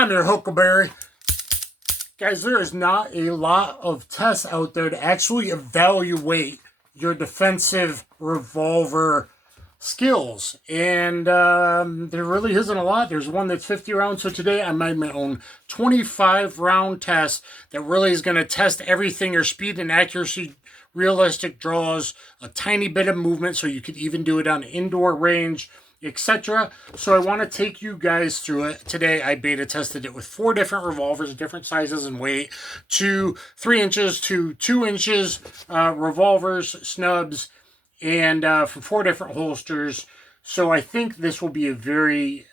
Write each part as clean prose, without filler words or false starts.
I'm your Huckleberry. Guys, there is not a lot of tests out there to actually evaluate your defensive revolver skills. And there really isn't a lot. There's one that's 50 rounds. So today I made my own 25 round test that really is going to test everything, your speed and accuracy, realistic draws, a tiny bit of movement, so you could even do it on indoor range, etc. So I want to take you guys through it. Today I beta tested it with 4 different revolvers, different sizes and weight, 3 inches to 2 inches revolvers, snubs, and from 4 different holsters. So I think this will be a very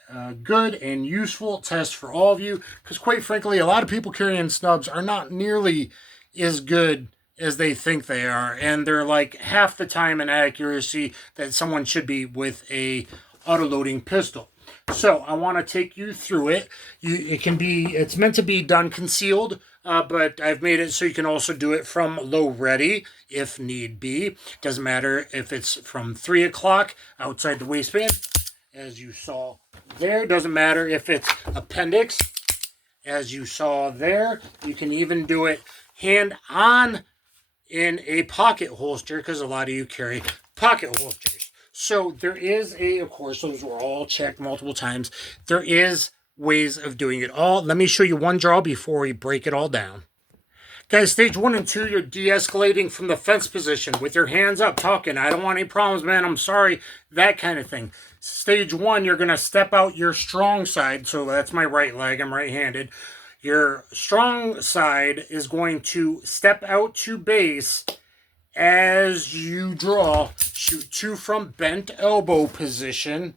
good and useful test for all of you, because quite frankly, a lot of people carrying snubs are not nearly as good as they think they are, and they're like half the time in accuracy that someone should be with a auto-loading pistol. So I want to take you through it. It's meant to be done concealed, but I've made it so you can also do it from low ready if need be. Doesn't matter if it's from 3 o'clock outside the waistband, as you saw there. Doesn't matter if it's appendix, as you saw there. You can even do it hand on in a pocket holster, because a lot of you carry pocket holsters. So there is of course, those were all checked multiple times. There is ways of doing it all. Let me show you one draw before we break it all down. Guys, stage 1 and 2, you're de-escalating from the fence position with your hands up, talking, I don't want any problems, man, I'm sorry, that kind of thing. Stage 1, you're going to step out your strong side. So that's my right leg, I'm right-handed. Your strong side is going to step out to base. As you draw, shoot 2 from bent elbow position,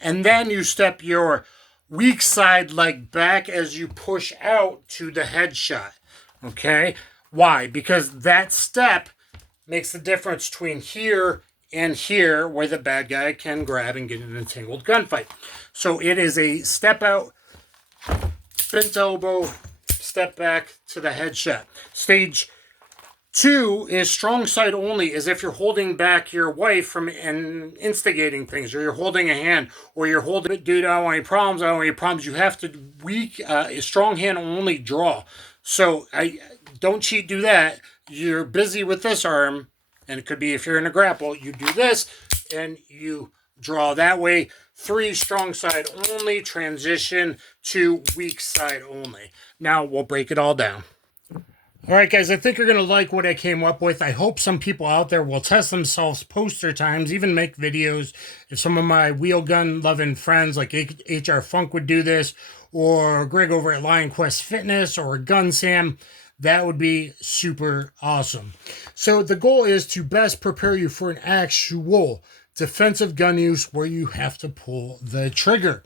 and then you step your weak side leg back as you push out to the headshot. Okay? Why? Because that step makes the difference between here and here, where the bad guy can grab and get in an entangled gunfight. So it is a step out, bent elbow, step back to the headshot. Stage 2 is strong side only, as if you're holding back your wife from instigating things, or you're holding a hand, or you're holding, dude, I don't want any problems, I don't want any problems. You have to strong hand only draw. So I don't cheat, do that. You're busy with this arm, and it could be if you're in a grapple, you do this, and you draw that way. 3, strong side only, transition to weak side only. Now we'll break it all down. All right, guys, I think you're going to like what I came up with. I hope some people out there will test themselves, post their times, even make videos. If some of my wheel gun loving friends like HR Funk would do this, or Greg over at Lion Quest Fitness, or Gun Sam, that would be super awesome. So the goal is to best prepare you for an actual defensive gun use where you have to pull the trigger.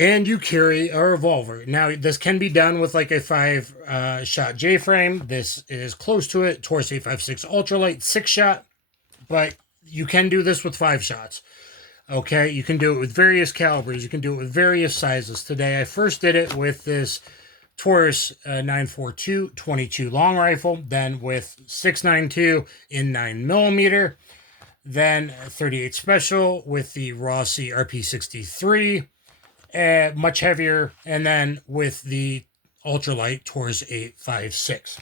And you carry a revolver. Now, this can be done with like a 5-shot J-frame. This is close to it. Taurus 856 Ultralight 6-shot. But you can do this with 5 shots. Okay, you can do it with various calibers. You can do it with various sizes. Today, I first did it with this Taurus 942 22 long rifle. Then with 6.92 in 9mm. Then 38 Special with the Rossi RP63. Much heavier, and then with the ultralight Taurus 856.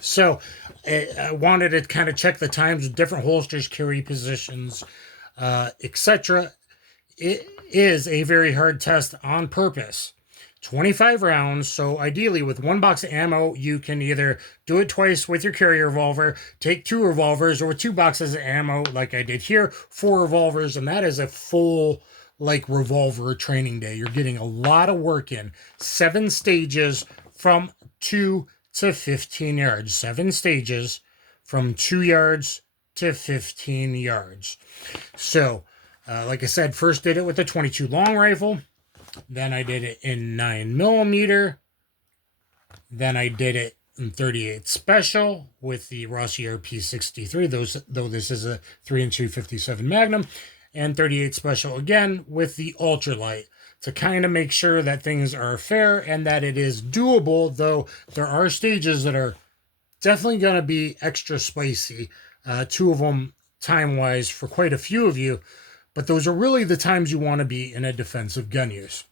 So I wanted to kind of check the times with different holsters, carry positions, etc. It is a very hard test on purpose. 25 rounds, so ideally with 1 box of ammo, you can either do it twice with your carry revolver, take 2 revolvers, or with 2 boxes of ammo like I did here, 4 revolvers, and that is a full revolver training day. You're getting a lot of work in. 7 stages from 2 to 15 yards. 7 stages from 2 yards to 15 yards. So, like I said, first did it with the 22 long rifle. Then I did it in 9mm. Then I did it in 38 Special with the Rossi RP63, though this is a 3-257 Magnum. And 38 Special again with the ultralight, to kind of make sure that things are fair and that it is doable, though there are stages that are definitely going to be extra spicy. 2 of them time-wise for quite a few of you, but those are really the times you want to be in a defensive gun use.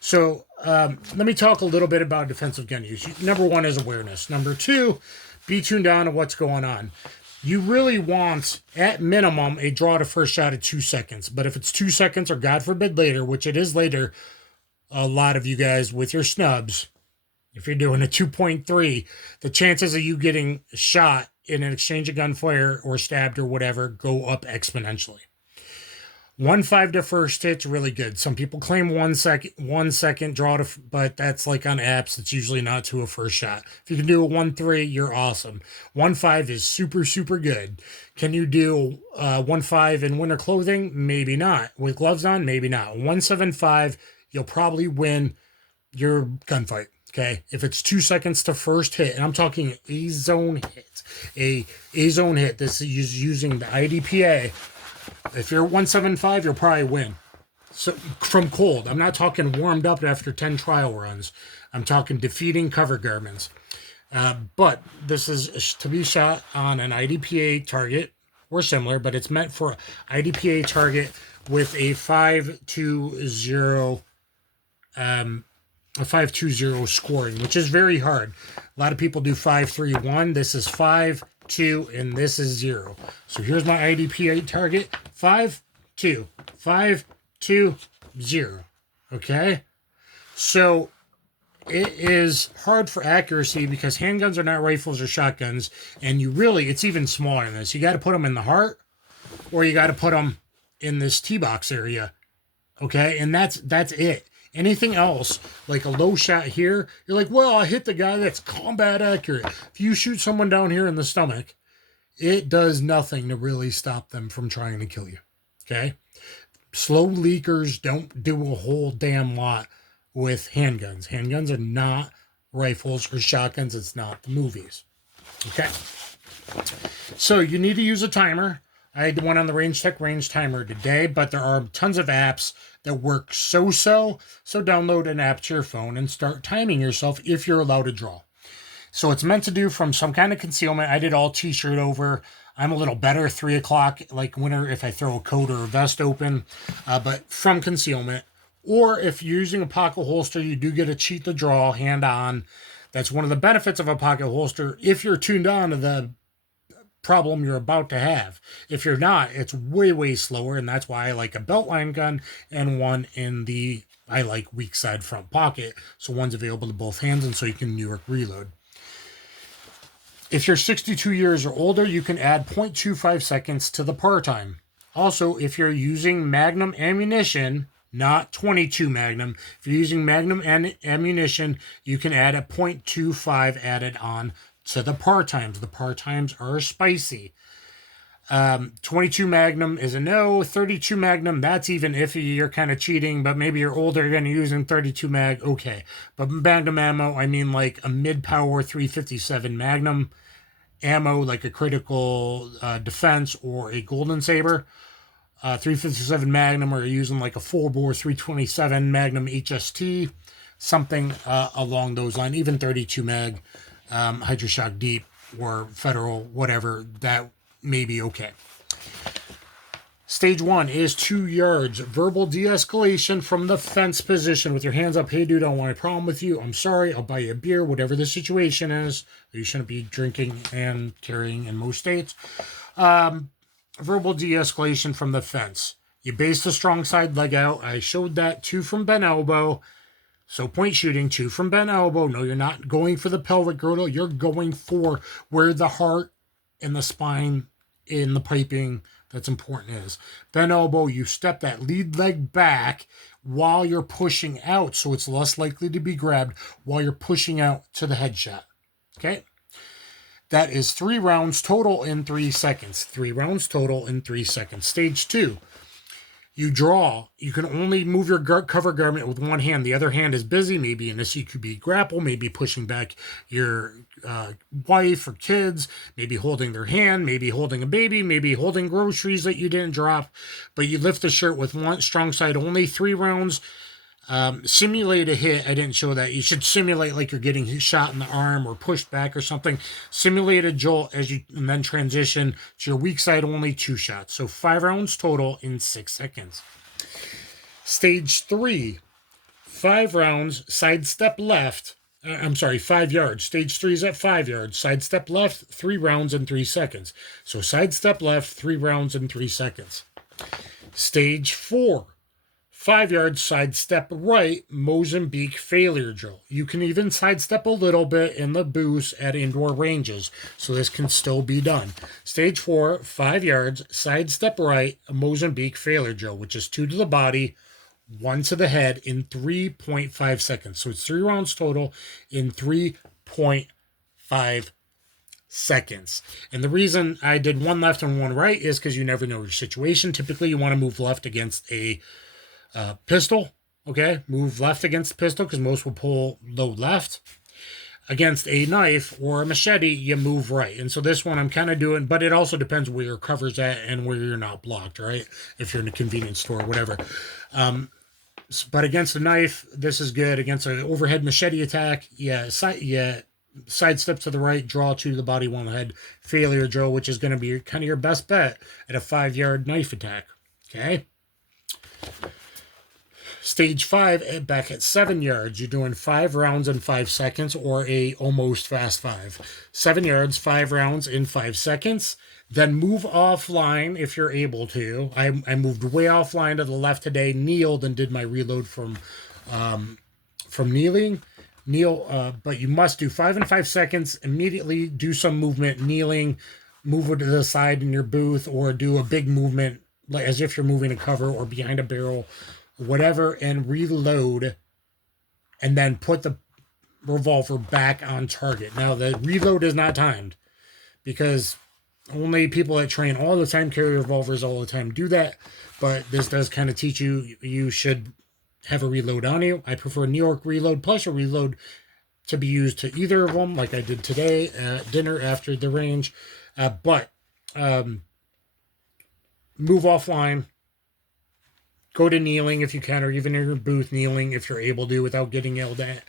So let me talk a little bit about defensive gun use. Number one is awareness. Number two, be tuned on to what's going on. You really want, at minimum, a draw to first shot at 2 seconds. But if it's 2 seconds or God forbid later, which it is later, a lot of you guys with your snubs, if you're doing a 2.3, the chances of you getting shot in an exchange of gunfire or stabbed or whatever go up exponentially. 1.5 to first hit's really good. Some people claim 1 second draw to, but that's like on apps. It's usually not to a first shot. If you can do a 1.3, you're awesome. 1.5 is super, super good. Can you do 1.5 in winter clothing? Maybe not. With gloves on? Maybe not. 1.75, you'll probably win your gunfight. Okay, if it's 2 seconds to first hit, and I'm talking a zone hit, a zone hit. This is using the IDPA. If you're 1.75, you'll probably win. So from cold, I'm not talking warmed up after 10 trial runs. I'm talking defeating cover garments. But this is to be shot on an IDPA target or similar, but it's meant for IDPA target with a 5.20. A 5.20 scoring, which is very hard. A lot of people do 5.31. This is 5.2, and this is 0. So here's my IDPA target: 5.2, 5.2, okay? So it is hard for accuracy because handguns are not rifles or shotguns, and it's even smaller than this. You got to put them in the heart, or you got to put them in this T-box area, okay? And that's it. Anything else, like a low shot here, you're like, well, I hit the guy, that's combat accurate. If you shoot someone down here in the stomach, it does nothing to really stop them from trying to kill you, okay? Slow leakers don't do a whole damn lot with handguns. Handguns are not rifles or shotguns. It's not the movies, okay? So you need to use a timer. I had one on the Range Tech Range Timer today, but there are tons of apps that work so download an app to your phone and start timing yourself if you're allowed to draw. So it's meant to do from some kind of concealment. I did all t-shirt over. I'm a little better 3 o'clock, like winter, if I throw a coat or a vest open, but from concealment. Or if you're using a pocket holster, you do get to cheat the draw hand on. That's one of the benefits of a pocket holster if you're tuned on to the problem you're about to have. If you're not, it's way slower, and that's why I like a beltline gun and one in the, I like weak side front pocket, so one's available to both hands, and so you can New York reload. If you're 62 years or older, you can add 0.25 seconds to the par time. Also, if you're using Magnum ammunition, not 22 Magnum, if you're using Magnum ammunition, you can add a 0.25 added on to the par times. The par times are spicy. 22 Magnum is a no. 32 Magnum, that's even iffy. You're kind of cheating, but maybe you're older, you're going to use 32 mag. Okay. But Magnum ammo, I mean like a mid-power 357 Magnum ammo, like a critical defense or a Golden Saber. 357 Magnum, or you're using like a 4-bore 327 Magnum HST, something along those lines. Even 32 mag. Hydroshock Deep or Federal, whatever, that may be okay. Stage 1 is 2 yards. Verbal de-escalation from the fence position with your hands up. Hey, dude, I don't want a problem with you. I'm sorry. I'll buy you a beer, whatever the situation is. You shouldn't be drinking and carrying in most states. Verbal de-escalation from the fence. You base the strong side leg out. I showed that 2 from bent elbow. So point shooting, 2 from bent elbow. No, you're not going for the pelvic girdle. You're going for where the heart and the spine in the piping that's important is. Bent elbow, you step that lead leg back while you're pushing out, so it's less likely to be grabbed while you're pushing out to the headshot. Okay? That is 3 rounds total in 3 seconds. 3 rounds total in 3 seconds. Stage 2. You draw. You can only move your cover garment with one hand. The other hand is busy. Maybe in this you could be grapple, maybe pushing back your wife or kids, maybe holding their hand, maybe holding a baby, maybe holding groceries that you didn't drop. But you lift the shirt with one strong side only. 3 rounds. Simulate a hit. I didn't show that. You should simulate like you're getting shot in the arm or pushed back or something. Simulate a jolt and then transition to your weak side only 2 shots. So 5 rounds total in 6 seconds. Stage 3, 5 rounds, sidestep left. I'm sorry, 5 yards. Stage 3 is at 5 yards. Sidestep left, 3 rounds in 3 seconds. So sidestep left, 3 rounds in 3 seconds. Stage 4, 5 yards, sidestep right, Mozambique failure drill. You can even sidestep a little bit in the boost at indoor ranges, so this can still be done. Stage 4, 5 yards, sidestep right, Mozambique failure drill, which is 2 to the body, 1 to the head in 3.5 seconds. So it's 3 rounds total in 3.5 seconds. And the reason I did 1 left and 1 right is because you never know your situation. Typically, you want to move left against a pistol. Okay, move left against the pistol because most will pull load left. Against a knife or a machete, you move right. And so this one I'm kind of doing, but it also depends where your cover's at and where you're not blocked, right? If you're in a convenience store or whatever. But against a knife, this is good. Against an overhead machete attack, sidestep to the right, draw 2 to the body, 1 to the head, failure drill, which is going to be kind of your best bet at a 5-yard knife attack. Okay. Stage 5, back at 7 yards, you're doing 5 rounds in 5 seconds or a almost fast 5. 7 yards, 5 rounds in 5 seconds. Then move offline if you're able to. I moved way offline to the left today, kneeled, and did my reload from kneeling. But you must do 5 in 5 seconds. Immediately do some movement, kneeling, move to the side in your booth, or do a big movement like as if you're moving a cover or behind a barrel, whatever, and reload, and then put the revolver back on target. Now the reload is not timed because only people that train all the time, carry revolvers all the time, do that. But this does kind of teach you should have a reload on you. I prefer New York reload plus a reload to be used to either of them, like I did today at dinner after the range. But move offline. Go to kneeling if you can, or even in your booth, kneeling if you're able to without getting yelled at,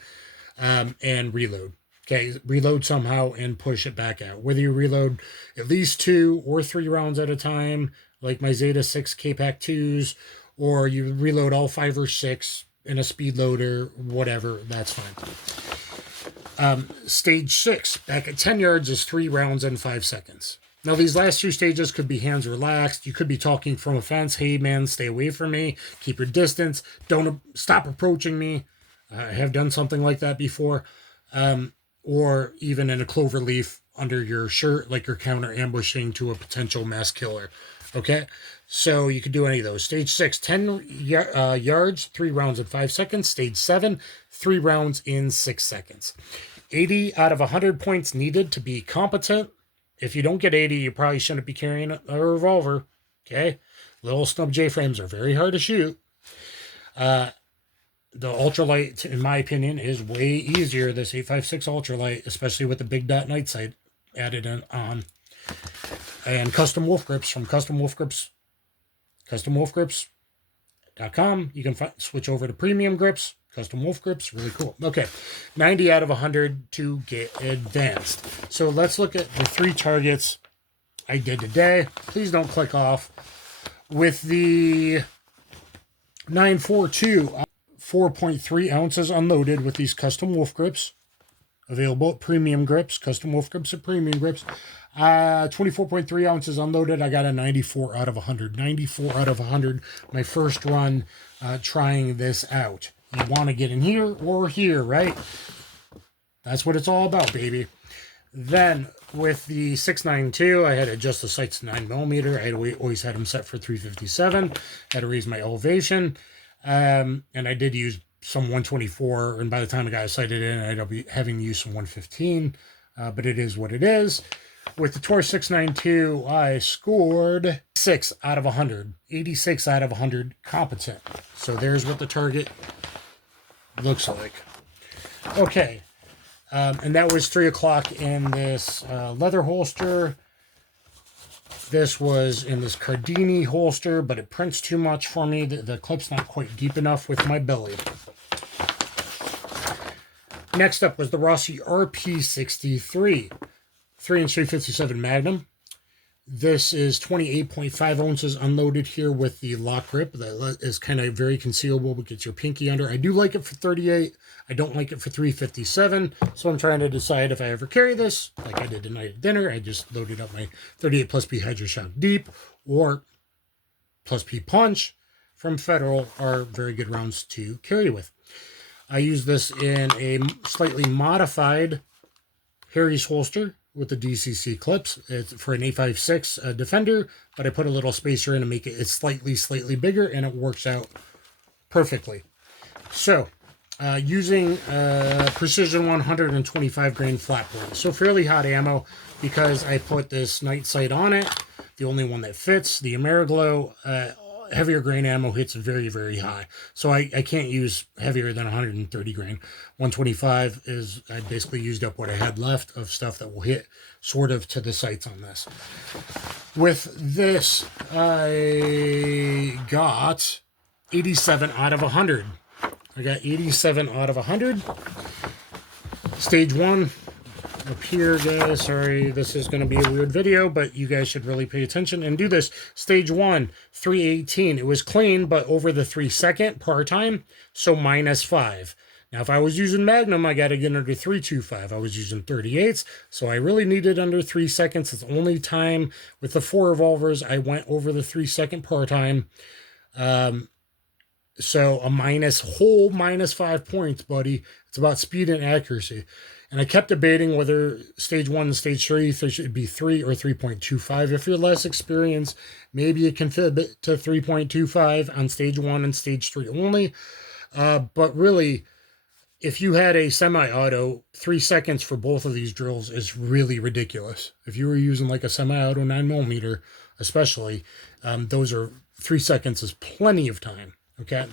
and reload. Okay, reload somehow and push it back out. Whether you reload at least 2 or 3 rounds at a time, like my Zeta 6 K-Pack 2s, or you reload all 5 or 6 in a speed loader, whatever, that's fine. Stage 6, back at 10 yards, is 3 rounds in 5 seconds. Now, these last 2 stages could be hands relaxed. You could be talking from a fence. Hey, man, stay away from me. Keep your distance. Don't stop approaching me. I have done something like that before. Or even in a clover leaf under your shirt, like you're counter ambushing to a potential mass killer. Okay, so you could do any of those. Stage 6, 10 yards, 3 rounds in 5 seconds. Stage 7, 3 rounds in 6 seconds. 80 out of 100 points needed to be competent. If you don't get 80, you probably shouldn't be carrying a revolver. Okay, little SNUB J-frames are very hard to shoot. The ultralight, in my opinion, is way easier. This 856 ultralight, especially with the big dot night sight added on. And custom wolf grips from customwolfgrips.com. You can switch over to premium grips, custom wolf grips, really cool. Okay, 90 out of 100 to get advanced. So let's look at the 3 targets I did today. Please don't click off. With the 942, 4.3 ounces unloaded with these custom wolf grips. Available at premium grips, custom wolf grips at premium grips. 24.3 ounces unloaded. I got a 94 out of 100. 94 out of 100. My first run trying this out. You want to get in here or here, right? That's what it's all about, baby. Then with the 692, I had to adjust the sights to 9mm. I had always had them set for 357. Had to raise my elevation. And I did use some 124. And by the time I got sighted in, I ended up having to use some 115. But it is what it is. With the Tor 692, I scored 6 out of 100. 86 out of 100 competent. So there's what the target looks like. Okay. And that was 3 o'clock in this leather holster. This was in this Cardini holster, but it prints too much for me. The clip's not quite deep enough with my belly. Next up was the Rossi RP63. 3-inch 357 Magnum. This is 28.5 ounces unloaded here with the lock grip. That is kind of very concealable, but gets your pinky under. I do like it for 38. I don't like it for 357. So I'm trying to decide if I ever carry this, like I did tonight at dinner. I just loaded up my 38 plus P Hydro Shock Deep or plus P Punch from Federal are very good rounds to carry with. I use this in a slightly modified Harry's holster with the DCC clips. It's for an 8.56 Defender, but I put a little spacer in to make it slightly bigger, and it works out perfectly. So, using Precision 125 grain flat point. So fairly hot ammo because I put this night sight on it, the only one that fits. The Ameriglow heavier grain ammo hits very high. So I can't use heavier than 130 grain. 125 is, I basically used up what I had left of stuff that will hit sort of to the sights on this. With this, I got 87 out of 100. I got 87 out of 100. Stage 1. Up here, guys, sorry, this is going to be a weird video, but you guys should really pay attention and do this. Stage 1, 318. It was clean, but over the 3 second par time, so -5. Now, if I was using Magnum, I got to get under 325. I was using 38s, so I really needed under 3 seconds. It's the only time with the 4 revolvers I went over the 3 second par time. So a -5 points, buddy. It's about speed and accuracy. And I kept debating whether stage 1 and stage 3 should be 3 or 3.25. If you're less experienced, maybe you can fit to 3.25 on stage 1 and stage 3 only. But really, if you had a semi-auto, 3 seconds for both of these drills is really ridiculous. If you were using like a semi-auto 9mm, especially, those are 3 seconds is plenty of time. Okay.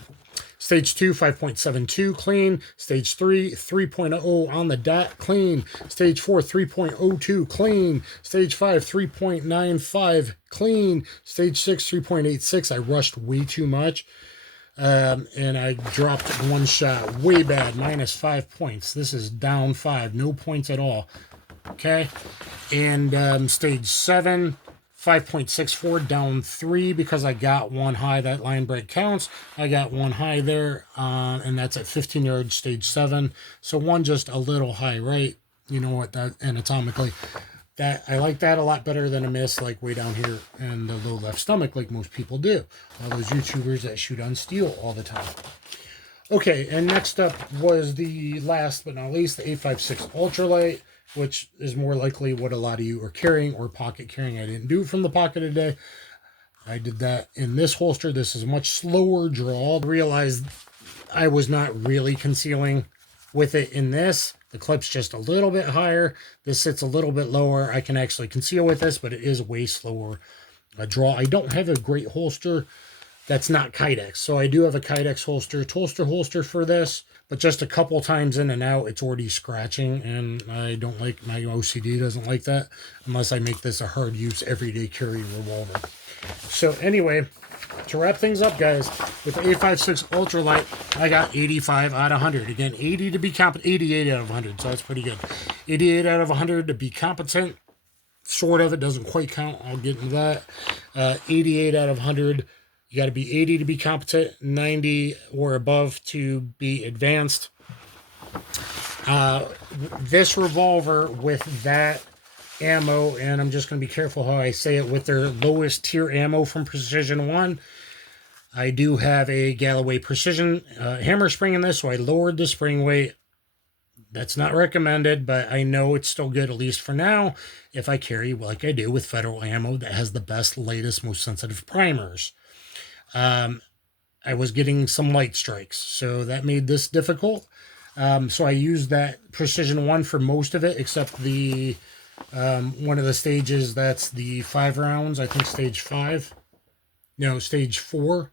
Stage 2, 5.72, clean. Stage 3, 3.0 on the dot, clean. Stage 4, 3.02, clean. Stage 5, 3.95, clean. Stage 6, 3.86. I rushed way too much. And I dropped one shot way bad, -5 points. This is down 5, no points at all. Okay. And stage 7, 5.64, down 3 because I got one high. That line break counts. I got one high there, and that's at 15 yards, stage 7. So one just a little high, right? You know what, that anatomically, that I like that a lot better than a miss like way down here in the low left stomach like most people do. All those YouTubers that shoot on steel all the time. Okay, and next up was the last but not least, the 8.56 Ultralight, which is more likely what a lot of you are carrying or pocket carrying. I didn't do it from the pocket today. I did that in this holster. This is a much slower draw. I realized I was not really concealing with it in this. The clip's just a little bit higher. This sits a little bit lower. I can actually conceal with this, but it is way slower draw. I don't have a great holster that's not Kydex. So I do have a Kydex holster for this, but just a couple times in and out, it's already scratching, and I don't like, my OCD doesn't like that unless I make this a hard use everyday carry revolver. So anyway, to wrap things up, guys, with the 8.56 Ultralight, I got 85 out of 100. Again, 80 to be competent, 88 out of 100, so that's pretty good. 88 out of 100 to be competent, sort of. It doesn't quite count. I'll get into that. 88 out of 100. You got to be 80 to be competent, 90 or above to be advanced. This revolver with that ammo, and I'm just going to be careful how I say it, with their lowest tier ammo from Precision 1. I do have a Galloway Precision hammer spring in this, so I lowered the spring weight. That's not recommended, but I know it's still good, at least for now, if I carry, like I do, with Federal ammo that has the best, latest, most sensitive primers. I was getting some light strikes, so that made this difficult. So I used that Precision 1 for most of it, except the one of the stages that's the 5 rounds. I think stage 5. No, stage 4.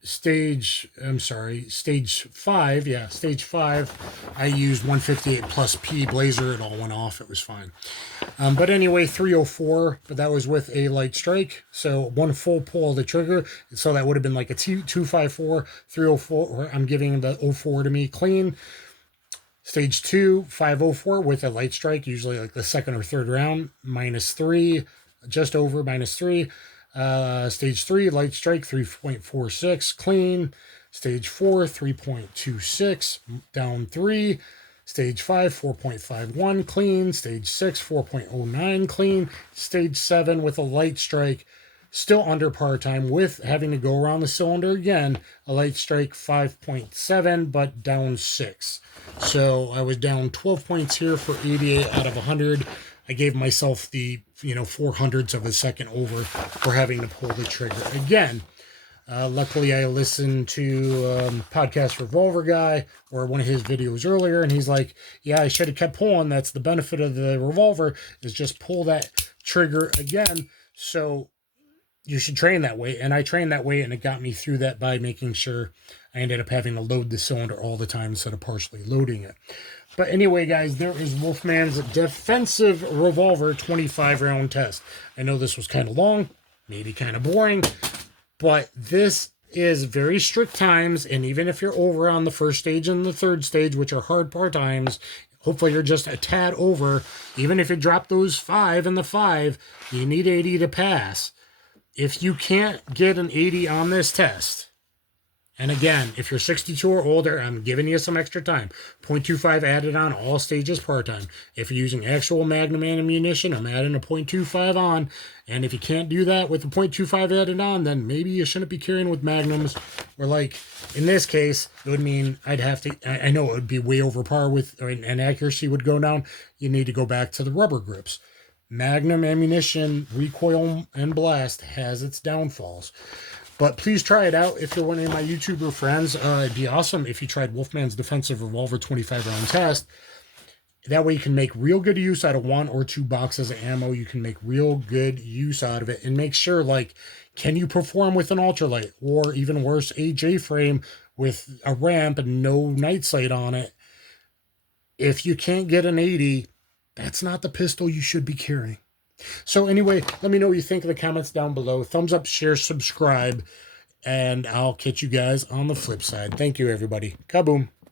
Stage 5. Yeah, stage 5. I used 158 plus P Blazer. It all went off. It was fine. But anyway, 304, but that was with a light strike. So one full pull of the trigger. So that would have been like a 254, 304. I'm giving the 04 to me clean. Stage 2, 504 with a light strike, usually like the second or third round, -3, just over -3. Stage 3, light strike, 3.46, clean. Stage 4, 3.26, down 3. Stage 5, 4.51, clean. Stage 6, 4.09, clean. Stage 7 with a light strike, still under par time with having to go around the cylinder again. A light strike, 5.7, but down 6. So I was down 12 points here for 88 out of 100. I gave myself the 400ths of a second over for having to pull the trigger again. Luckily, I listened to podcast Revolver guy or one of his videos earlier, and he's like, yeah, I should have kept pulling. That's the benefit of the Revolver, is just pull that trigger again. So you should train that way. And I trained that way, and it got me through that by making sure I ended up having to load the cylinder all the time instead of partially loading it. But anyway, guys, there is Wolfman's defensive Revolver 25-round test. I know this was kind of long, maybe kind of boring, but this is very strict times, and even if you're over on the first stage and the third stage, which are hard par times, hopefully you're just a tad over. Even if you drop those 5 and the 5, you need 80 to pass. If you can't get an 80 on this test, and again, if you're 62 or older, I'm giving you some extra time. 0.25 added on all stages par time. If you're using actual Magnum ammunition, I'm adding a 0.25 on. And if you can't do that with the 0.25 added on, then maybe you shouldn't be carrying with Magnums. Or like, in this case, it would mean I'd have to, I know it would be way over par with, and accuracy would go down. You need to go back to the rubber grips. Magnum ammunition, recoil and blast has its downfalls. But please try it out if you're one of my YouTuber friends. It'd be awesome if you tried Wolfman's Defensive Revolver 25-round test. That way you can make real good use out of 1 or 2 boxes of ammo. You can make real good use out of it and make sure, like, can you perform with an ultralight? Or even worse, a J-frame with a ramp and no night sight on it. If you can't get an 80, that's not the pistol you should be carrying. So anyway, let me know what you think in the comments down below. Thumbs up, share, subscribe, and I'll catch you guys on the flip side. Thank you, everybody. Kaboom.